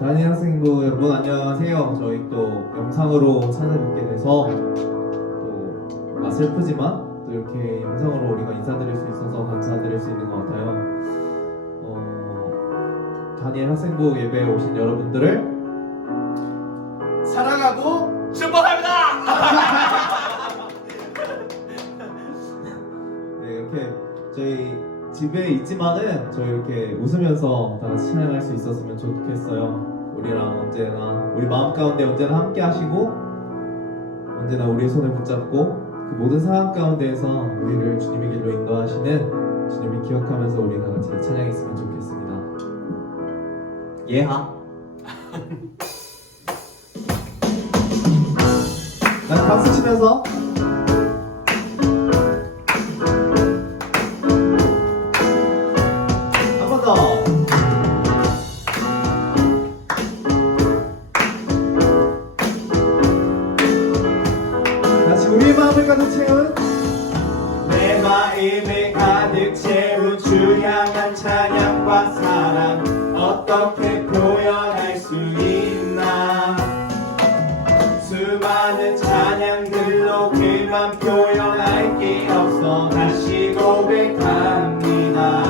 다니 학생부 여러분 안녕하세요. 저희 또 영상으로 찾아뵙게 돼서 또 슬프지만 또 이렇게 영상으로 우리가 인사드릴 수 있어서 감사드릴 수 있는 것 같아요. 다니엘 학생부 예배에 오신 여러분들을 사랑하고 축복합니다. 네, 이렇게 저희 집에 있지만은 저희 이렇게 웃으면서 다 같이 찬양할 수 있었으면 좋겠어요. 우리랑 언제나 우리 마음 가운데 언제나 함께 하시고 언제나 우리의 손을 붙잡고 그 모든 상황 가운데에서 우리를 주님의 길로 인도하시는 주님을 기억하면서 우리 다 같이 찬양했으면 좋겠습니다. 예하. 난 박수 치면서 한 번 더. 다시 우리의 마음을 가득 채운 내 마음을 가득 채운 주 향한 찬양과 사랑 어떻게 표현할 수 있나. 수많은 찬양들로 그만 표현할 게 없어 다시 고백합니다.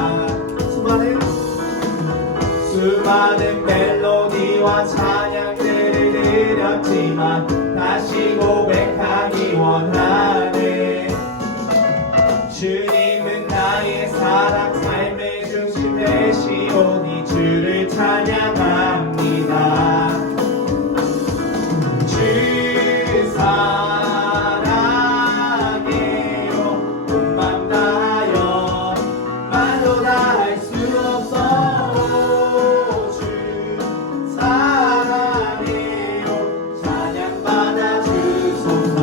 수많은 멜로디와 찬양들을 드렸지만 다시 고백하기 원하네. 주님은 나의 사랑 삶의 중심 되시오니 주를 찬양합니다. 주 사랑해요 온 맘 다하여 말로 다 할 수 없어. 주 사랑해요 찬양 받아 주소서.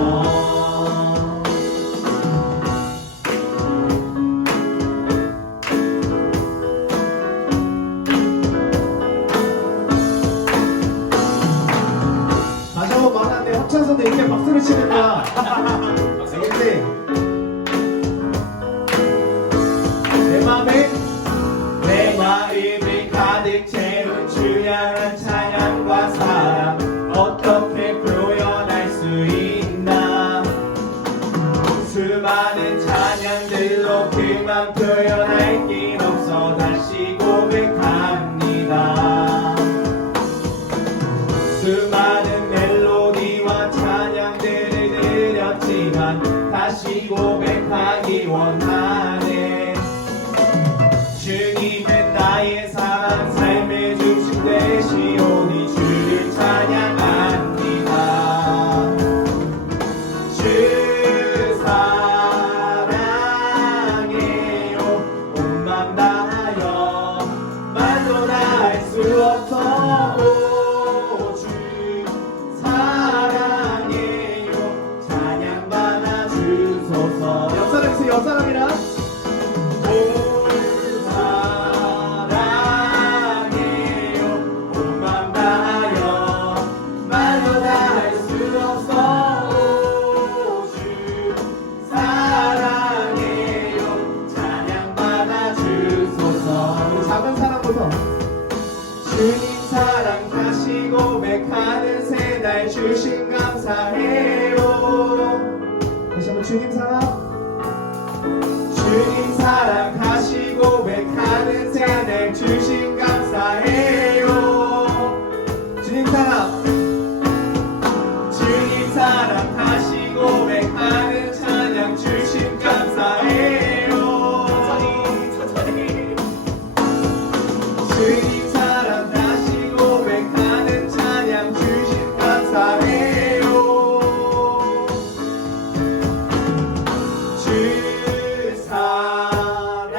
다시 한번 말하는데 합쳐서도 이렇게 박수를 치는 거야. 알겠지? 내 마음을 가득 채운 주 향한 찬양과 사랑 어떻게 표현할 수 있나. 수많은 찬양들로 그만 표현할 게 없어 다시 고백합니다. 수많은 멜로디와 찬양들을 드렸지만 다시 고백하기 원하네. 주님은 나의 사랑 삶의 중심 되시오니 주를 찬양합니다. 주 사랑해요 온 맘 다하여 말로 다 할 수 없어. 주 사랑해요 찬양 받아 주소서. 옆사람이세요, 옆사람이랑. 작은 사람부터. 주님 사랑 다시 고백하는 새날 주신 감사해요. 다시 한번 주님 사랑. 주님 사랑 다시 고백하는 새날 주신 감사해요. 주님 사랑. 주님 사랑 다시 고백하는 찬양 주신 감사해요. 주님 사랑 다시 고백하는 찬양 주신 감사해요. 주 사랑해요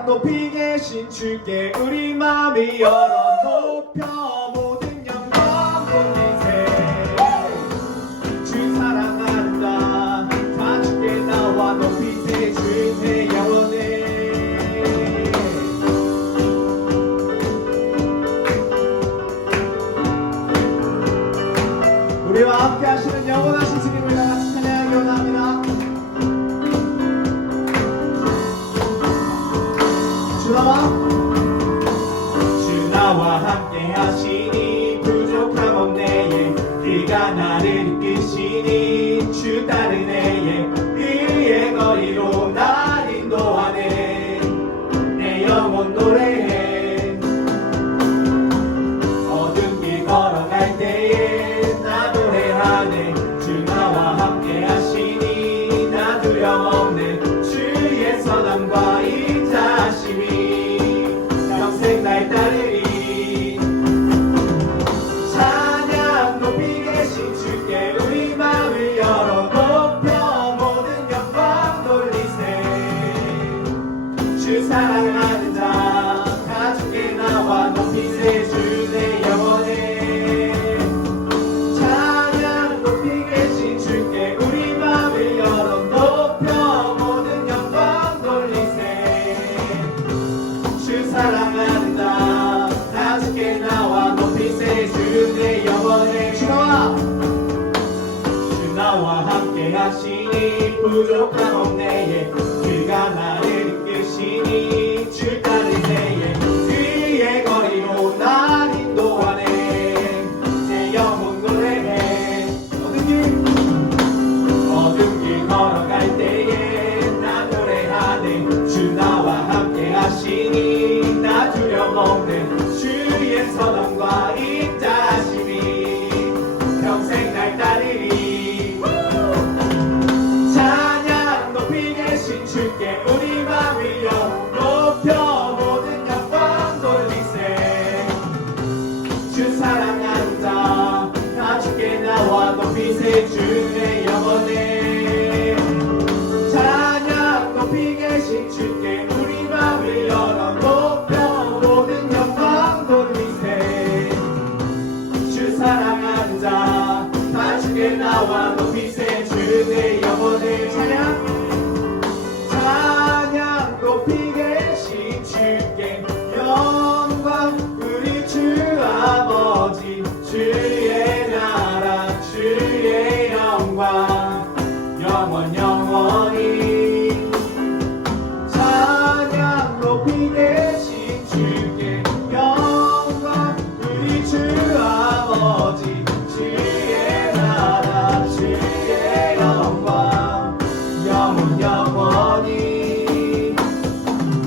찬양 높이 계신 주께 우리 마음을 열어 높여 모든 영광 돌리세 주 사랑한다 다 주께 나와 높이세 주의 영원해 우리와 함께 하시는 영원하신 주님을 다 같이 찬양하기 원합니다. 주 나와 함께 하시니 부족함 없네 그가 나를 이끄시니 주 따르네 그의 거리로 날 인도하네 내 영혼 노래해 어두운 길 걸어갈 때에 나 노래하네 주 나와 함께 하시니 나 두려움 없네 주의 선함과 인자심이 평생 날 따르리 찬양 높이 계신 주께 우리 마음을 열어 높여 모든 영광 돌리세 주 사랑하는 자 다 주께 나와 높이세 주내 영원해 찬양 높이 계신 주께 우리 마음을 열어 높여 모든 영광 돌리세 주 사랑하는 자다 주께 나와 높이세 주내 영원해 주 나와 함께 하시니 부족함 없네 그가 나를 이끄시니 주 따르네 그의 거리로 날 인도하네 내 영혼 노래해 어두운 길 걸어갈 때에 나 노래하네 주 나와 함께 하시니 나 두려움 없네 주의 선함과 인자심이 평생 날 따르리 찬양 높이 계신 주께 우리 마음을 높여 모든 영광 돌리세 주 사랑하는 자다 주께 나와 높이세 주의 영원해 찬양 높이 계신 주께 우리 마음을 열어 높여 모든 영광 돌리세 주 사랑하는 자다 주께 나와 높이세 주의 영원해 찬양 높이 계신 주께 영광 우리 주 아버지 주의 나라 주의 영광 영원히 찬양 높이 계신 주께 영광 우리 주 아버지 주의 나라 주의 영광 영원히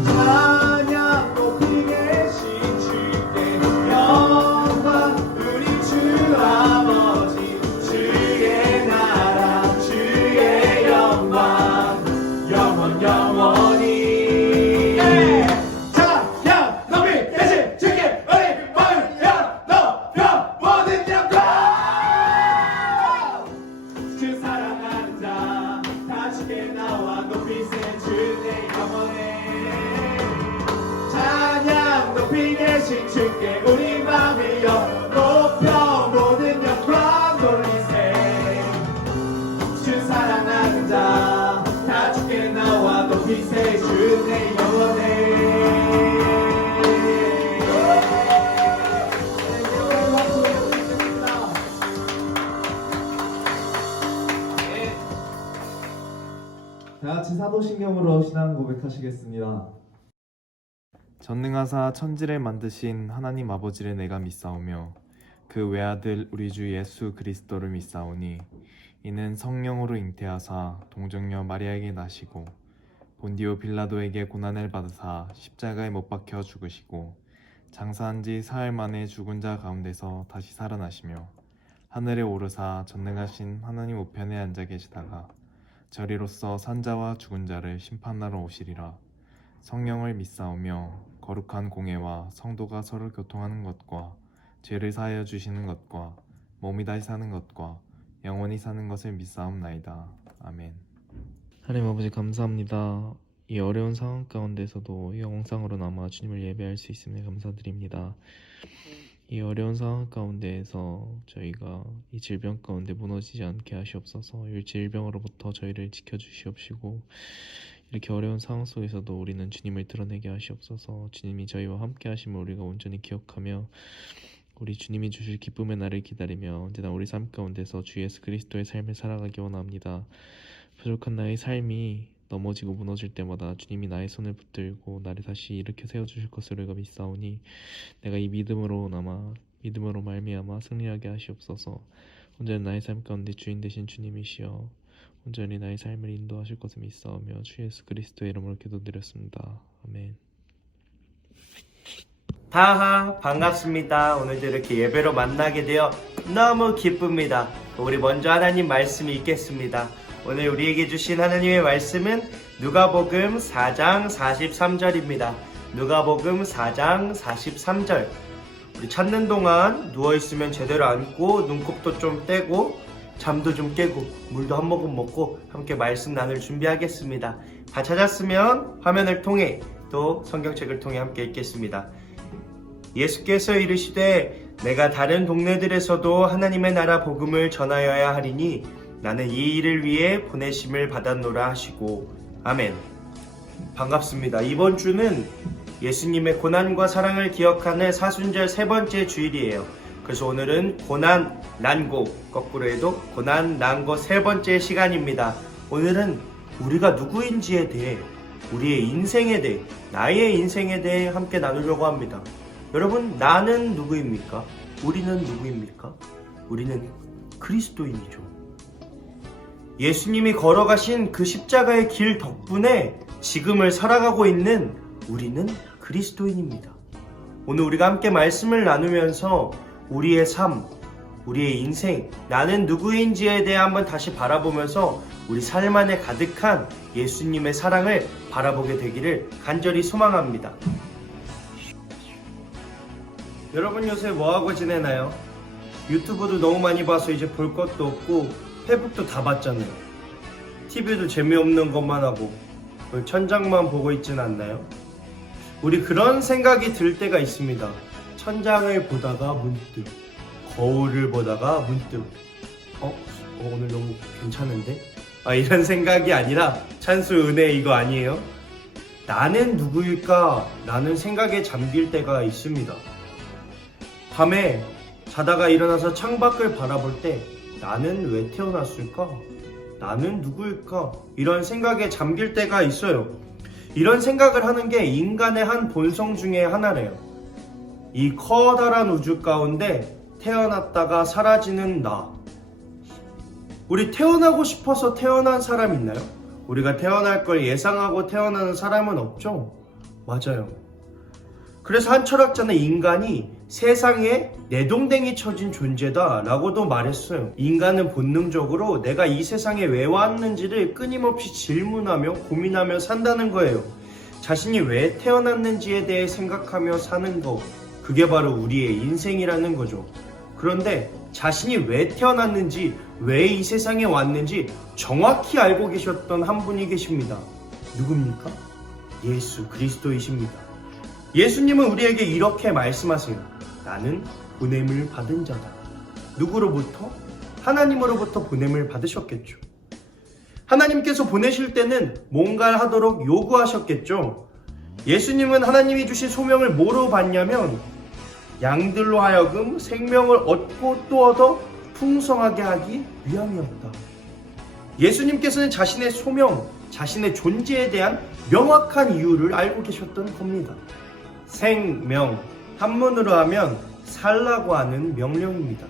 찬양 높이 계신 주께 영광 우리 주 아버지 주의 나라 주의 영광 영원히 찬양 높이 계신 주께 우리 마음을 열어 높여 모든 영광 주 사랑하는 자다 주께 나와 높이세 주내 영원해 찬양 높이 계신 주께 우리 마음을 열어 높여 모든 영광 돌리세 주 사랑하는 자다 주께 나와 높이세 주내 영원해 다 같이 사도신경으로 신앙 고백하시겠습니다. 전능하사 천지를 만드신 하나님 아버지를 내가 믿사오며 그 외아들 우리 주 예수 그리스도를 믿사오니 이는 성령으로 잉태하사 동정녀 마리아에게 나시고 본디오 빌라도에게 고난을 받으사 십자가에 못 박혀 죽으시고 장사한 지 사흘 만에 죽은 자 가운데서 다시 살아나시며 하늘에 오르사 전능하신 하나님 우편에 앉아 계시다가 저리로서 산자와 죽은 자를 심판하러 오시리라. 성령을 믿사오며 거룩한 공예와 성도가 서로 교통하는 것과 죄를 사하여 주시는 것과 몸이 다시 사는 것과 영원히 사는 것을 믿사옵나이다. 아멘. 하나님 아버지 감사합니다. 이 어려운 상황 가운데서도 영상으로나마 주님을 예배할 수 있음에 감사드립니다. 이 어려운 상황 가운데에서 저희가 이 질병 가운데 무너지지 않게 하시옵소서. 이 질병으로부터 저희를 지켜주시옵시고 이렇게 어려운 상황 속에서도 우리는 주님을 드러내게 하시옵소서. 주님이 저희와 함께 하심을 우리가 온전히 기억하며 우리 주님이 주실 기쁨의 날을 기다리며 언제나 우리 삶 가운데서 주 예수 그리스도의 삶을 살아가기 원합니다. 부족한 나의 삶이 넘어지고 무너질 때마다 주님이 나의 손을 붙들고 나를 다시 일으켜 세워주실 것을 우리가 믿사오니 내가 이 믿음으로 말미암아 승리하게 하시옵소서. 온전히 나의 삶 가운데 주인 되신 주님이시여 온전히 나의 삶을 인도하실 것을 믿사오며 주 예수 그리스도의 이름으로 기도드렸습니다. 아멘. 다하 반갑습니다. 오늘도 이렇게 예배로 만나게 되어 너무 기쁩니다. 우리 먼저 하나님 말씀 읽겠습니다. 오늘 우리에게 주신 하나님의 말씀은 누가복음 4장 43절입니다. 누가복음 4장 43절. 우리 찾는 동안 누워있으면 제대로 앉고 눈곱도 좀 떼고 잠도 좀 깨고 물도 한 모금 먹고 함께 말씀 나눌 준비하겠습니다. 다 찾았으면 화면을 통해 또 성경책을 통해 함께 읽겠습니다. 예수께서 이르시되 내가 다른 동네들에서도 하나님의 나라 복음을 전하여야 하리니 나는 이 일을 위해 보내심을 받았노라 하시고 아멘. 반갑습니다. 이번 주는 예수님의 고난과 사랑을 기억하는 사순절 세 번째 주일이에요. 그래서 오늘은 고난 난고, 거꾸로 해도 고난 난고 세 번째 시간입니다. 오늘은 우리가 누구인지에 대해, 우리의 인생에 대해, 나의 인생에 대해 함께 나누려고 합니다. 여러분, 나는 누구입니까? 우리는 누구입니까? 우리는 그리스도인이죠. 예수님이 걸어가신 그 십자가의 길 덕분에 지금을 살아가고 있는 우리는 그리스도인입니다. 오늘 우리가 함께 말씀을 나누면서 우리의 삶, 우리의 인생, 나는 누구인지에 대해 한번 다시 바라보면서 우리 삶 안에 가득한 예수님의 사랑을 바라보게 되기를 간절히 소망합니다. 여러분 요새 뭐하고 지내나요? 유튜브도 너무 많이 봐서 이제 볼 것도 없고 페북도 다 봤잖아요. TV도 재미없는 것만 하고 천장만 보고 있진 않나요? 우리 그런 생각이 들 때가 있습니다. 천장을 보다가 문득, 거울을 보다가 문득 오늘 너무 괜찮은데? 이런 생각이 아니라 찬수 은혜 이거 아니에요? 나는 누구일까? 라는 생각에 잠길 때가 있습니다. 밤에 자다가 일어나서 창밖을 바라볼 때 나는 왜 태어났을까? 나는 누구일까? 이런 생각에 잠길 때가 있어요. 이런 생각을 하는 게 인간의 한 본성 중에 하나래요. 이 커다란 우주 가운데 태어났다가 사라지는 나. 우리 태어나고 싶어서 태어난 사람 있나요? 우리가 태어날 걸 예상하고 태어나는 사람은 없죠? 맞아요. 그래서 한 철학자는 인간이 세상에 내동댕이 쳐진 존재다 라고도 말했어요. 인간은 본능적으로 내가 이 세상에 왜 왔는지를 끊임없이 질문하며 고민하며 산다는 거예요. 자신이 왜 태어났는지에 대해 생각하며 사는 거, 그게 바로 우리의 인생이라는 거죠. 그런데 자신이 왜 태어났는지, 왜 이 세상에 왔는지 정확히 알고 계셨던 한 분이 계십니다. 누굽니까? 예수 그리스도이십니다. 예수님은 우리에게 이렇게 말씀하세요. 나는 보냄을 받은 자다. 누구로부터? 하나님으로부터 보냄을 받으셨겠죠. 하나님께서 보내실 때는 뭔가를 하도록 요구하셨겠죠. 예수님은 하나님이 주신 소명을 뭐로 받냐면 양들로 하여금 생명을 얻고 또 얻어 풍성하게 하기 위함이었다. 예수님께서는 자신의 소명, 자신의 존재에 대한 명확한 이유를 알고 계셨던 겁니다. 생명, 한문으로 하면 살라고 하는 명령입니다.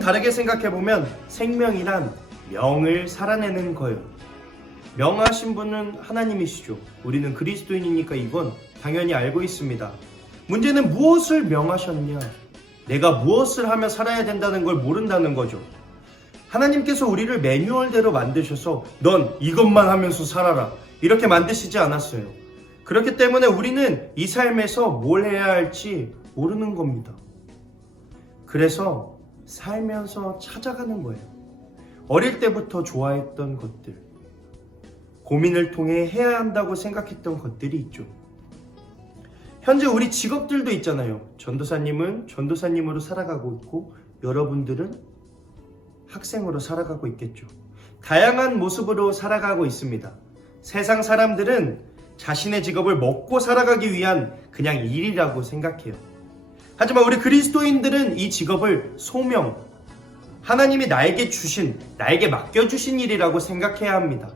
다르게 생각해보면 생명이란 명을 살아내는 거예요. 명하신 분은 하나님이시죠. 우리는 그리스도인이니까 이건 당연히 알고 있습니다. 문제는 무엇을 명하셨냐? 내가 무엇을 하며 살아야 된다는 걸 모른다는 거죠. 하나님께서 우리를 매뉴얼대로 만드셔서 넌 이것만 하면서 살아라 이렇게 만드시지 않았어요. 그렇기 때문에 우리는 이 삶에서 뭘 해야 할지 모르는 겁니다. 그래서 살면서 찾아가는 거예요. 어릴 때부터 좋아했던 것들, 고민을 통해 해야 한다고 생각했던 것들이 있죠. 현재 우리 직업들도 있잖아요. 전도사님은 전도사님으로 살아가고 있고 여러분들은 학생으로 살아가고 있겠죠. 다양한 모습으로 살아가고 있습니다. 세상 사람들은 자신의 직업을 먹고 살아가기 위한 그냥 일이라고 생각해요. 하지만 우리 그리스도인들은 이 직업을 소명, 하나님이 나에게 주신, 나에게 맡겨주신 일이라고 생각해야 합니다.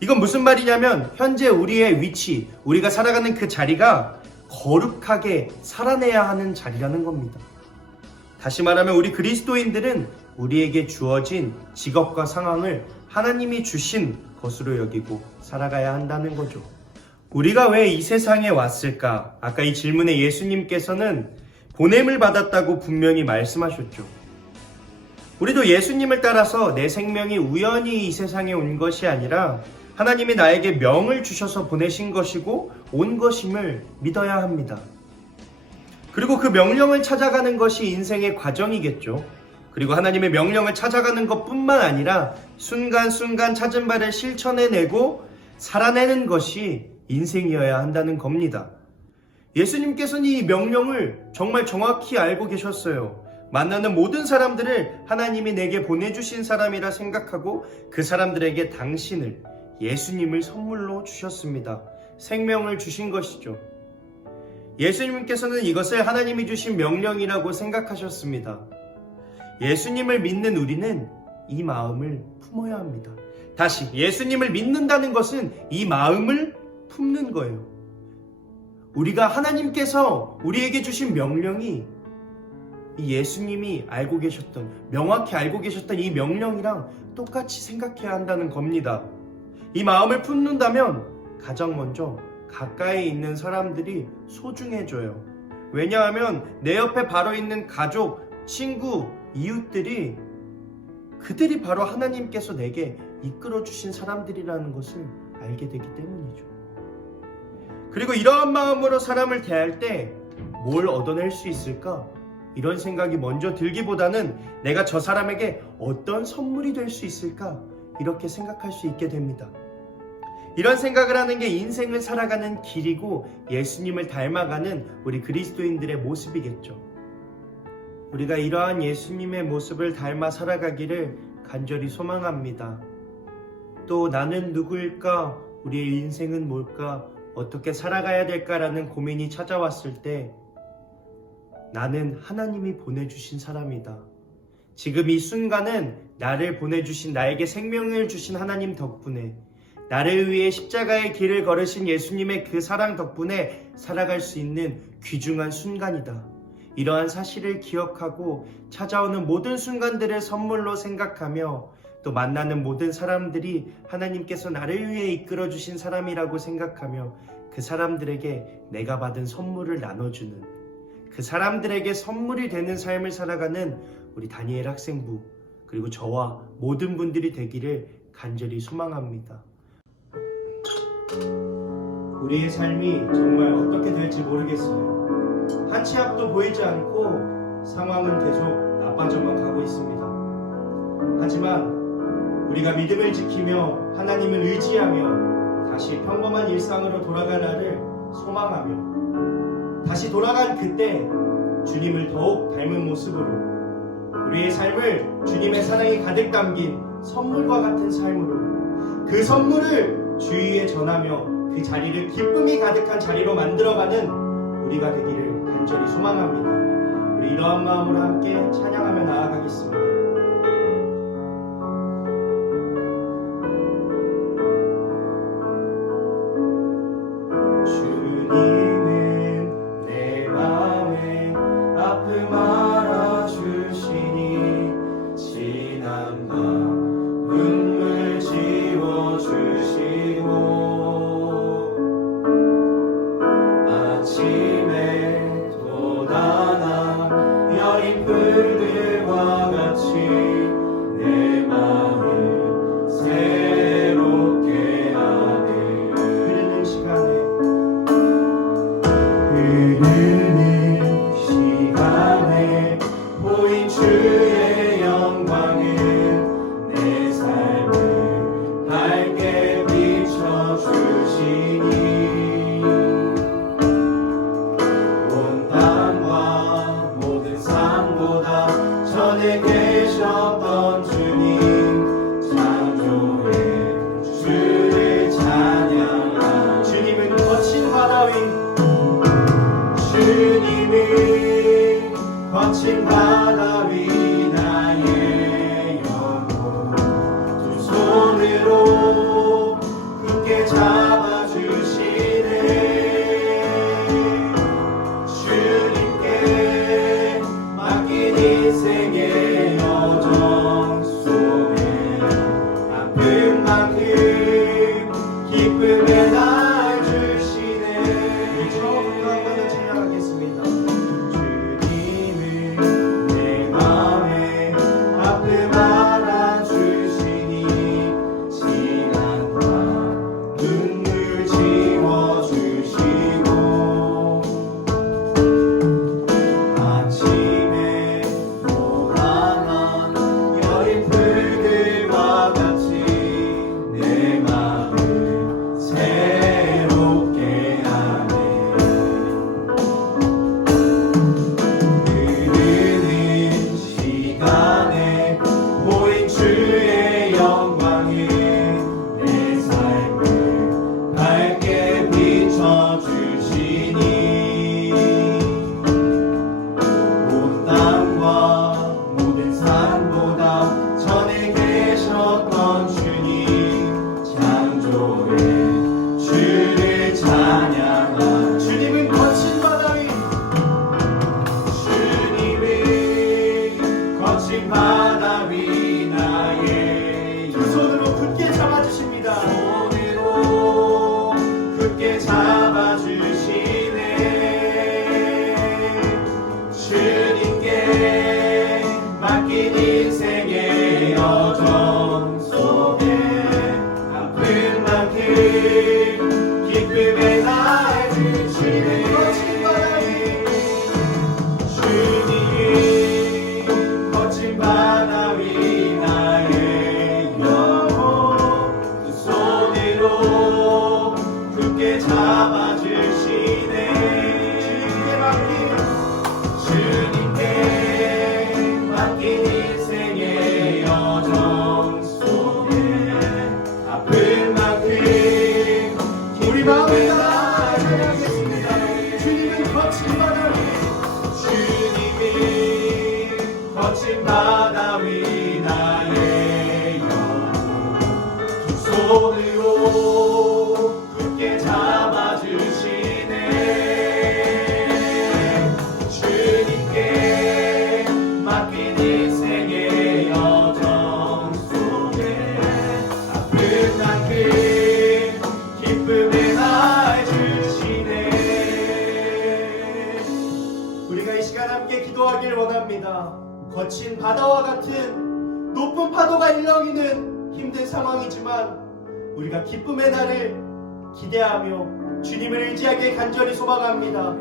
이건 무슨 말이냐면 현재 우리의 위치, 우리가 살아가는 그 자리가 거룩하게 살아내야 하는 자리라는 겁니다. 다시 말하면 우리 그리스도인들은 우리에게 주어진 직업과 상황을 하나님이 주신 것으로 여기고 살아가야 한다는 거죠. 우리가 왜 이 세상에 왔을까? 아까 이 질문에 예수님께서는 보냄을 받았다고 분명히 말씀하셨죠. 우리도 예수님을 따라서 내 생명이 우연히 이 세상에 온 것이 아니라 하나님이 나에게 명을 주셔서 보내신 것이고 온 것임을 믿어야 합니다. 그리고 그 명령을 찾아가는 것이 인생의 과정이겠죠. 그리고 하나님의 명령을 찾아가는 것뿐만 아니라 순간순간 찾은 바를 실천해내고 살아내는 것이 인생이어야 한다는 겁니다. 예수님께서는 이 명령을 정말 정확히 알고 계셨어요. 만나는 모든 사람들을 하나님이 내게 보내주신 사람이라 생각하고 그 사람들에게 당신을, 예수님을 선물로 주셨습니다. 생명을 주신 것이죠. 예수님께서는 이것을 하나님이 주신 명령이라고 생각하셨습니다. 예수님을 믿는 우리는 이 마음을 품어야 합니다. 다시, 예수님을 믿는다는 것은 이 마음을 품는 거예요. 우리가 하나님께서 우리에게 주신 명령이 이 예수님이 알고 계셨던, 명확히 알고 계셨던 이 명령이랑 똑같이 생각해야 한다는 겁니다. 이 마음을 품는다면 가장 먼저 가까이 있는 사람들이 소중해져요. 왜냐하면 내 옆에 바로 있는 가족, 친구, 이웃들이 그들이 바로 하나님께서 내게 이끌어 주신 사람들이라는 것을 알게 되기 때문이죠. 그리고 이러한 마음으로 사람을 대할 때 뭘 얻어낼 수 있을까? 이런 생각이 먼저 들기보다는 내가 저 사람에게 어떤 선물이 될 수 있을까? 이렇게 생각할 수 있게 됩니다. 이런 생각을 하는 게 인생을 살아가는 길이고 예수님을 닮아가는 우리 그리스도인들의 모습이겠죠. 우리가 이러한 예수님의 모습을 닮아 살아가기를 간절히 소망합니다. 또 나는 누구일까? 우리의 인생은 뭘까? 어떻게 살아가야 될까라는 고민이 찾아왔을 때 나는 하나님이 보내주신 사람이다. 지금 이 순간은 나를 보내주신, 나에게 생명을 주신 하나님 덕분에, 나를 위해 십자가의 길을 걸으신 예수님의 그 사랑 덕분에 살아갈 수 있는 귀중한 순간이다. 이러한 사실을 기억하고 찾아오는 모든 순간들을 선물로 생각하며 또 만나는 모든 사람들이 하나님께서 나를 위해 이끌어주신 사람이라고 생각하며 그 사람들에게 내가 받은 선물을 나눠주는, 그 사람들에게 선물이 되는 삶을 살아가는 우리 다니엘 학생부, 그리고 저와 모든 분들이 되기를 간절히 소망합니다. 우리의 삶이 정말 어떻게 될지 모르겠어요. 한 치 앞도 보이지 않고 상황은 계속 나빠져만 가고 있습니다. 하지만 우리가 믿음을 지키며 하나님을 의지하며 다시 평범한 일상으로 돌아갈 날을 소망하며 다시 돌아간 그때 주님을 더욱 닮은 모습으로 우리의 삶을 주님의 사랑이 가득 담긴 선물과 같은 삶으로 그 선물을 주위에 전하며 그 자리를 기쁨이 가득한 자리로 만들어가는 우리가 되기를 간절히 소망합니다. 우리 이러한 마음으로 함께 찬양하며 나아가겠습니다. 풀들과 같이 만큼 기쁨의 날 주시네. 처음부터 한 번 더 찬양하겠습니다. 주님을 내 맘에 가끔 안아주시니 시간과 눈물 지워주시고 아침에 오라만 여린 풀들과 같이 내 맘을 새롭게 하네. 흐르는 시간에 보인 주의 영광이 내 삶을 밝게 비춰주시니 온 땅과 모든 산보다 전에 계셨던 주님 창조의 주를 찬양하. 주님은 거친 바다 위 주님은 거친 바다 위 나의 두 손으로 굳게 잡아주십니다. 손으로 굳게 잡아주시네. 주님께 맡긴 인생의 여정 속에 아픈 만큼 기쁨의 날 주시네. 거친 바다 위 주님이 거친 바다 위 나의 영혼 두 손으로 굳게 잡아주시네. 주님께 맡긴 인생의 여정 속에 아픈 만큼 우리 마음을 따라 찬양하겠습니다. 주님은 거친 바다 위 주님이 거친 바다 위 나의 영혼 두 손으로 굳게 잡아주시네. 주님께 맡긴 인생의 여정 속에 아픈 만큼 기쁨의 날 주시네. 우리가 이 시간 함께 기도하길 원합니다. 거친 바다와 같은 높은 파도가 일렁이는 힘든 상황이지만 우리가 기쁨의 날을 기대하며 주님을 의지하게 간절히 소망합니다.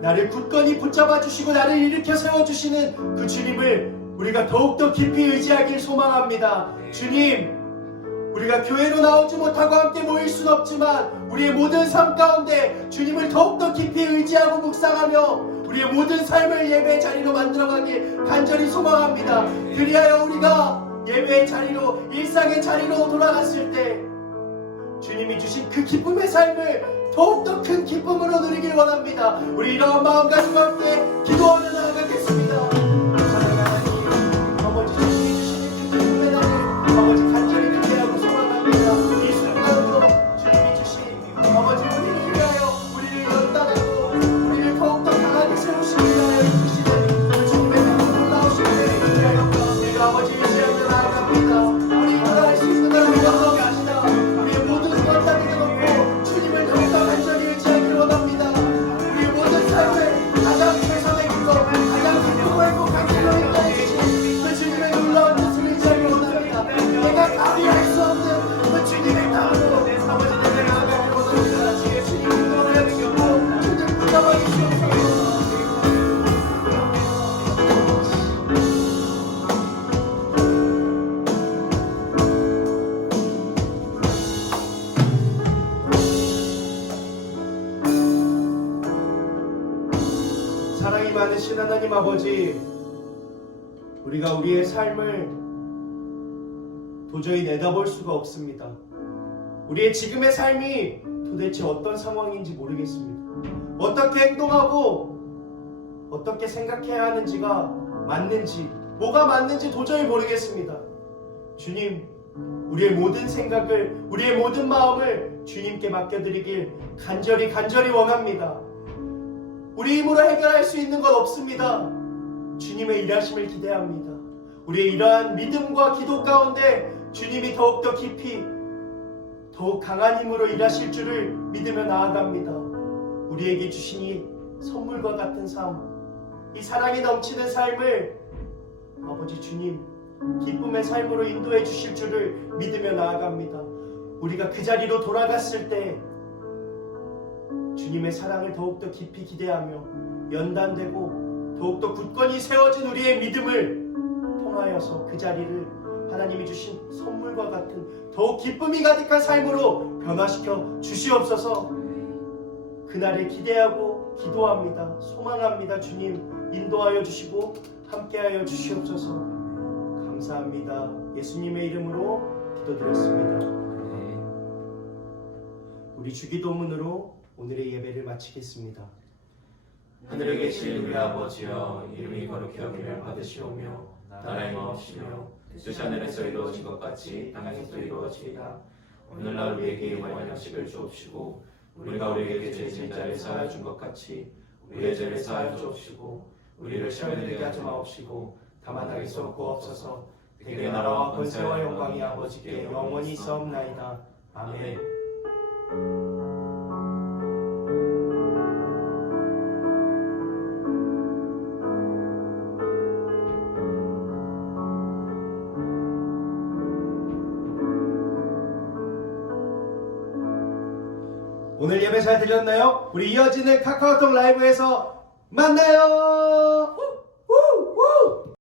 나를 굳건히 붙잡아 주시고 나를 일으켜 세워주시는 그 주님을 우리가 더욱더 깊이 의지하길 소망합니다. 주님, 우리가 교회로 나오지 못하고 함께 모일 순 없지만 우리의 모든 삶 가운데 주님을 더욱더 깊이 의지하고 묵상하며 우리의 모든 삶을 예배의 자리로 만들어가길 간절히 소망합니다. 그리하여 우리가 예배의 자리로, 일상의 자리로 돌아갔을 때 주님이 주신 그 기쁨의 삶을 더욱더 큰 기쁨으로 누리길 원합니다. 우리 이러한 마음 가지고 함께 기도하며 나아가겠습니다. 사랑하는 하나님, 아버지 주님이 주시는 그 기쁨의 날을 아버지 간절히 기대하고 소망합니다. 이 순간도 주님이 주신 아버지 우리를 위하여 우리를 연단하고 우리를 더욱더 강하게 세우시기 위하여 주시는 그 주님의 기쁨 놀라우신 은혜를 위하여 내가 아버지를 의지하며 나아갑니다. 우리 나아갈 수 있는 날 우리가 하게 하시나 우리의 모든 수고를 다 내려놓고 주님을 더욱더 간절히 의지하기를 원합니다. 우리의 모든 삶을 가장 최선의 길로 가장 기쁘고 행복한 길로 인도해 주신 그 주님의 놀라운 뜻을 의지하기를 원합니다. 내가 감히 할 수 없는 그 주님의 땅으로 아버지 내가 나아가기를 원합니다. 주의 주님 인도하여 주시고 주님 붙잡아 주시옵소서. 사랑이 많으신 하나님 아버지, 우리가 우리의 삶을 도저히 내다볼 수가 없습니다. 우리의 지금의 삶이 도대체 어떤 상황인지 모르겠습니다. 어떻게 행동하고 어떻게 생각해야 하는지가 맞는지, 뭐가 맞는지 도저히 모르겠습니다. 주님, 우리의 모든 생각을, 우리의 모든 마음을 주님께 맡겨드리길 간절히 원합니다. 우리 힘으로 해결할 수 있는 건 없습니다. 주님의 일하심을 기대합니다. 우리의 이러한 믿음과 기도 가운데 주님이 더욱더 깊이 더욱 강한 힘으로 일하실 줄을 믿으며 나아갑니다. 우리에게 주신 이 선물과 같은 삶, 이 사랑이 넘치는 삶을 아버지 주님 기쁨의 삶으로 인도해 주실 줄을 믿으며 나아갑니다. 우리가 그 자리로 돌아갔을 때 주님의 사랑을 더욱더 깊이 기대하며 연단되고 더욱더 굳건히 세워진 우리의 믿음을 통하여서 그 자리를 하나님이 주신 선물과 같은 더욱 기쁨이 가득한 삶으로 변화시켜 주시옵소서. 그날을 기대하고 기도합니다. 소망합니다. 주님 인도하여 주시고 함께하여 주시옵소서. 감사합니다. 예수님의 이름으로 기도드렸습니다. 우리 주기도문으로 오늘의 예배를 마치겠습니다. 하늘에 계신 우리 아버지여, 이름이 거룩히 여김을 받으시오며 나라의 마옵시며 뜻이 하늘에서 이루어진 것 같이 땅에서도 이루어지이다. 오늘날 우리에게 일용할 양식을 주옵시고 우리가 우리에게 죄 지은 자를 사하여 준 것 같이 우리의 죄를 사하여 주옵시고 우리를 시험에 들게 하지 마옵시고 다만 하기서 구옵소서. 대개 나라와 권세와 영광이 아버지께 영원히 있사옵나이다. 아멘. 오늘 예배 잘 들렸나요? 우리 이어지는 카카오톡 라이브에서 만나요.